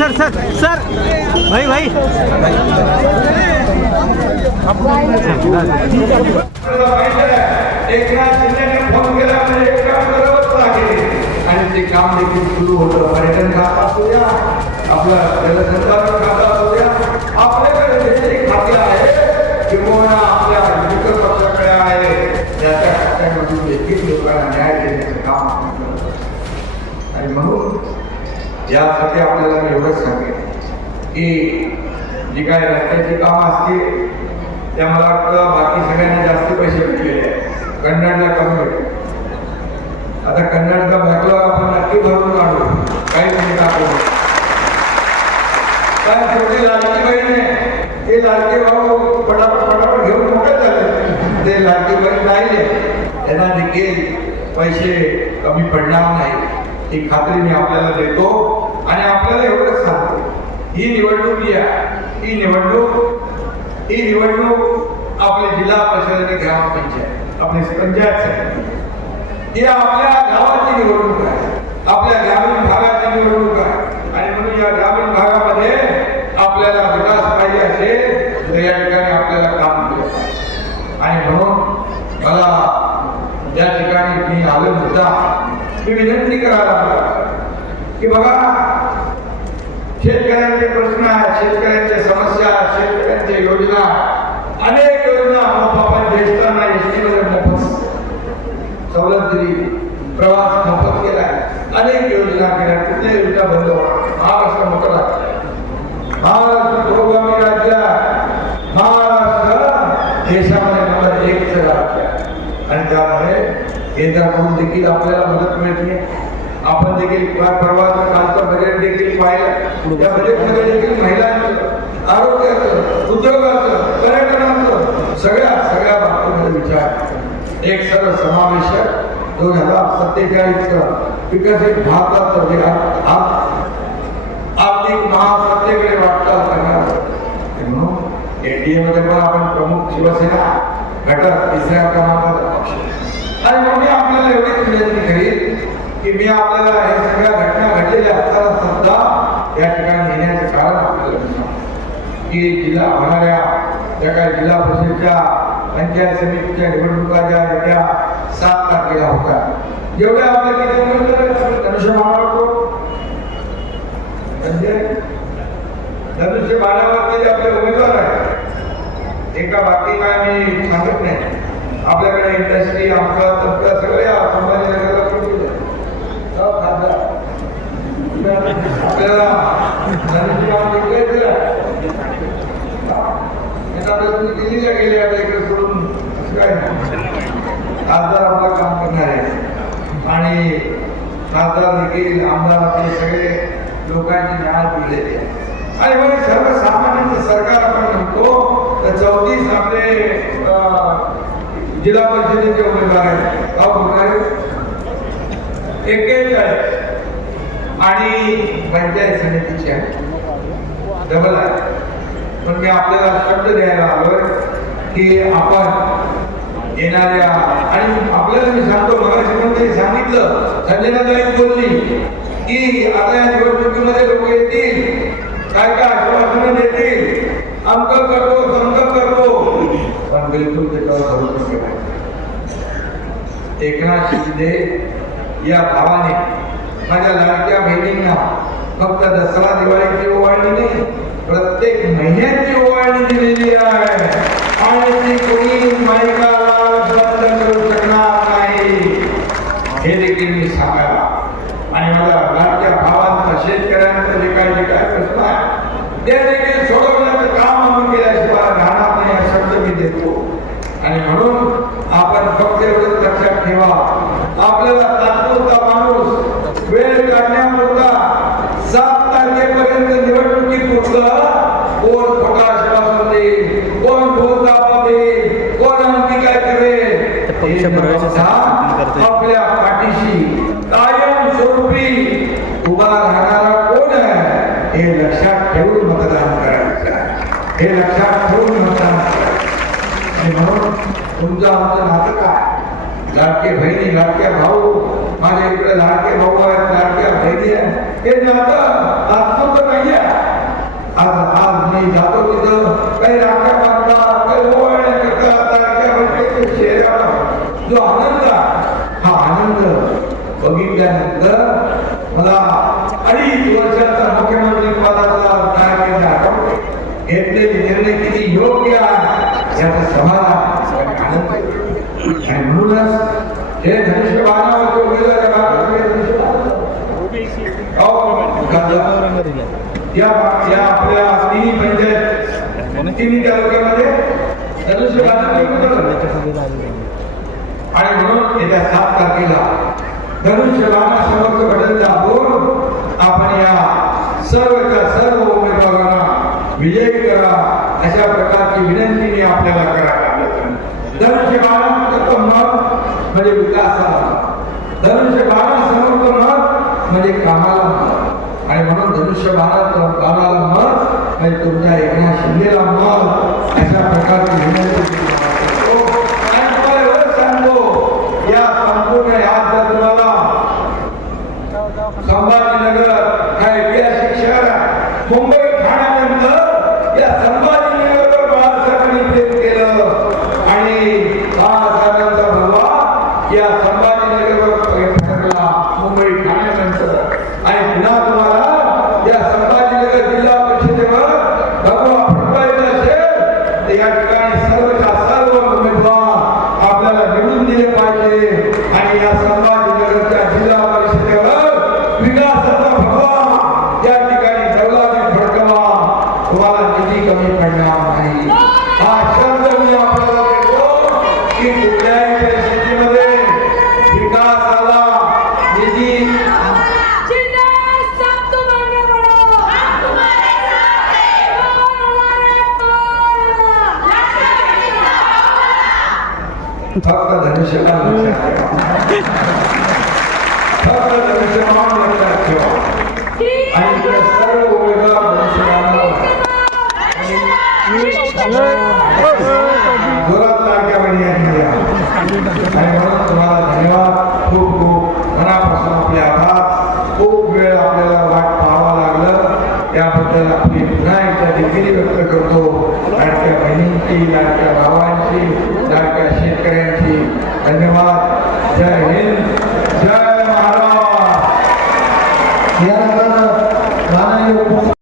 Sir sir sir भाई भाई आणि ते काम देखील सुरू होतं. पर्यटन खातं असूया, आपलं जलसंधारण खातं असूया, आपल्याकडे देखील खाते आहे किंवा आपल्या मित्र पक्षाकडे आहे. त्याच्या खात्यामधून देखील लोकांना न्याय देण्याचं काम आपण करतो. आणि म्हणून यासाठी आपल्याला मी एवढंच सांगेन की जी काय रस्त्याची कामं असतील त्या मला वाटतं बाकी सगळ्यांना जास्त पैसे भेटलेले आहेत, कन्नडला कमी भेटले. आता कन्नडचा बॅकलॉग आपण नक्की भरून काढू, काही नाही टाकू. पण शेवटी लाडकी बहीण आहे, ते लाडके भाऊ पटापट घेऊन मोठे झाले. ते लाडकी बहीण राहिले, त्यांना देखील पैसे कमी पडणार नाही ही खात्री मी आपल्याला देतो. आणि आपल्याला एवढंच सांगतो, ही निवडणूक या ही निवडणूक आपले जिल्हा परिषद आणि ग्रामपंचायत आपली पंचायत ही आपल्या गावाची निवडणूक आहे, आपल्या ग्रामीण भागाची निवडणूक आहे. आणि म्हणून या ग्रामीण भागामध्ये आपल्याला विकास पाहिजे असेल तर या ठिकाणी आपल्याला काम केलं पाहिजे. आणि म्हणून मला या ठिकाणी मी आलो होता, मी विनंती करायला लागला की बघा शेतकऱ्यांचे प्रश्न आहेत, शेतकऱ्यांच्या समस्या, शेतकऱ्यांच्या योजना, अनेक योजना आपण देशना एसटी मध्ये मोफत सवलत दिली, प्रवास मोफत केलाय, अनेक योजना केल्या. कुठल्या योजना बंद होणार? महाराष्ट्र मोठं राज्य आहे, महाराष्ट्र पुरोगामी राज्य आहे, महाराष्ट्र देशामध्ये नंबर 1चं राज्य आहे. आणि त्यामुळे केंद्राकडून देखील आपल्याला मदत मिळते. आपण देखील परवा कालचं बजेट देखील पाहिलं, त्या बजेटमध्ये देखील महिलांचं, आरोग्याचं, उद्योगाचं, पर्यटनाचं सगळ्या बाबतीमध्ये विचार एक सर्व समावेशक 2047 विकसित भारताचं जे आर्थिक महासत्तेकडे वाटचाल करणार. म्हणून एनडीए मध्ये पण आपण प्रमुख शिवसेना घटक 3ऱ्या क्रमांकाचा पक्ष. आणि मग मी आपल्याला एवढीच विनंती करीन की मी आपल्याला हे सगळ्या घटना घडलेल्या असताना सुद्धा या ठिकाणी येण्याचं कारण आपल्याला की जिल्हा होणाऱ्या ज्या काही जिल्हा परिषदेच्या पंचायत समितीच्या निवडणुका ज्या येत्या 7 तारखेला होतात, जेवढ्या आपल्या किती धनुष्यबाणावरतो म्हणजे धनुष्यबाणावरती आपले उमेदवार आहेत. एका बाकी काय मी सांगत नाही, आपल्याकडे इंडस्ट्री आमचं तंत्र सगळे संभाजीनगरला आपल्याला दिल्लीला गेले आता इकडे सोडून काय खासदार आपलं काम करणार आहे. आणि खासदार देखील आमदार आपले सगळे लोकांची न्याय दिलेली आहे. आणि मग सर्वसामान्यांचं सरकार आपण म्हणतो तर 34 आपले जिल्हा परिषदेचे उमेदवार आहेत, 41 आणि पंचायत समितीचे डबल आहे. पण मी आपल्याला शब्द द्यायला आलोय की आपण येणाऱ्या, आणि आपल्याला मी सांगतो मगाशी पण ते सांगितलं, संजनाताई बोलली की आता या निवडणुकीमध्ये लोक येतील, काय काय आश्वासनं देतील, अंक करतो संक करतो, पण बिलकुल त्याच्यावर भरोसा केला. एकनाथ शिंदे या भावाने माझ्या लाडक्या बहिणींना फक्त दसरा दिवाळीची ओवाळणी नाही, प्रत्येक महिन्याची ओवाळणी दिलेली आहे. आणि ती कोणी मायकाला बंद करू शकणार नाही हे देखील मी सांगायला. आणि मला लाडक्या भावांचा, शेतकऱ्यांचं जे काय प्रश्न आहे ते देखील सोडवण्याचं काम आम्ही केल्याशिवाय राहणार नाही हा शब्द मी देतो. आणि म्हणून आपण फक्त एवढंच लक्षात ठेवा, आपल्याला तात्पुरता माणूस वेळ काढण्यापुरता 7 तारखेपर्यंत निवडणुकीपुरतं कोण खोटा आश्वासन देईल, कोण भूल दावा देईल, कोण आणखी काय करेल, आपल्या राहणारा कोण आहे हे लक्षात ठेवून मतदान करायचं आहे. हे लक्षात ठेवून मतदान करायचं. आणि म्हणून तुमचं आमचं नातं काय? लाडके बहिणी, लाडक्या भाऊ, माझ्या इकडे लाडके भाऊ आहेत, लाडक्या बहिणी आहेत, हे नातं आत्मत नाही आहे. आज मी जातो तिथं काही राख्या बांधतात, काही ओवाळण्या करतात, लाडक्या बहिणीच्या चेहऱ्यावर जो आनंद आहे, हा आनंद बघितल्यानंतर मला 2.5 वर्षाचा मुख्यमंत्री पदाचा कार्यकाळ आठवते. घेतलेले निर्णय किती योग्य आहे याचा समाधान आनंद आहे. आणि म्हणूनच हे धनुष्यबाणावरचे उमेदवार या आपल्या तिन्ही पंचायत तिन्ही तालुक्यामध्ये आणि म्हणून येत्या 7 तारखेला धनुष्यबाणा समोरचं बटन दाबून आपण या सर्वच्या सर्व उमेदवारांना विजयी करा अशा प्रकारची विनंती मी आपल्याला करायला धनुष्यबाणा मत म्हणजे विकासाला, धनुष्यबाणा समोरचं मत म्हणजे कामाला मत. आणि म्हणून धनुष्यबाणाला मत म्हणजे तुमच्या एकनाथ शिंदेला मत अशा प्रकारची विनंती सांगतो. या संपूर्ण या तुम्हाला संभाजीनगर हा ऐतिहासिक शहर आहे. मुंबई ठाण्यानंतर या संभाजीनगरवर बाळासाहेबांनी प्रेम केलं आणि बाळासाहेबांचा भगवा या संभाजीनगरवर फटकला मुंबई ठाण्यानंतर. आणि पुन्हा तुम्हाला या संभाजीनगर जिल्हा परिषदेवर भगवा फटकायचा असेल तर या ठिकाणी सर्वच्या सर्व उमेदवार आपल्याला निवडून दिले पाहिजे. आणि या संभाजीनगरच्या जिल्हा परिषदेवर विकासाचा भगवा या ठिकाणी दौलादी फडकवा, तुम्हाला निधी कमी पडणार नाही. हा शब्द मी आपल्याला देतो की कुठल्याही परिस्थितीमध्ये विकासाला निधी फक्त धनुष्यबाण लक्षात ठेवा, फक्त धनुष्यबाण लक्षात ठेवा. आणि इकडे सर्व उमेदवार धनुष्यबाणावर जोरात लाडक्या बहिणी आहेत. आणि म्हणून तुम्हाला धन्यवाद, खूप खूप मनापासून आपले आभार. खूप वेळ आपल्याला वाट पाहावं लागलं त्याबद्दल आपली पुन्हा एकदा दिलगिरी व्यक्त करतो. लाडक्या बहिणींची, लाडक्या भावांची, लाडक्या शेतकऱ्यांची धन्यवाद. जय हिंद.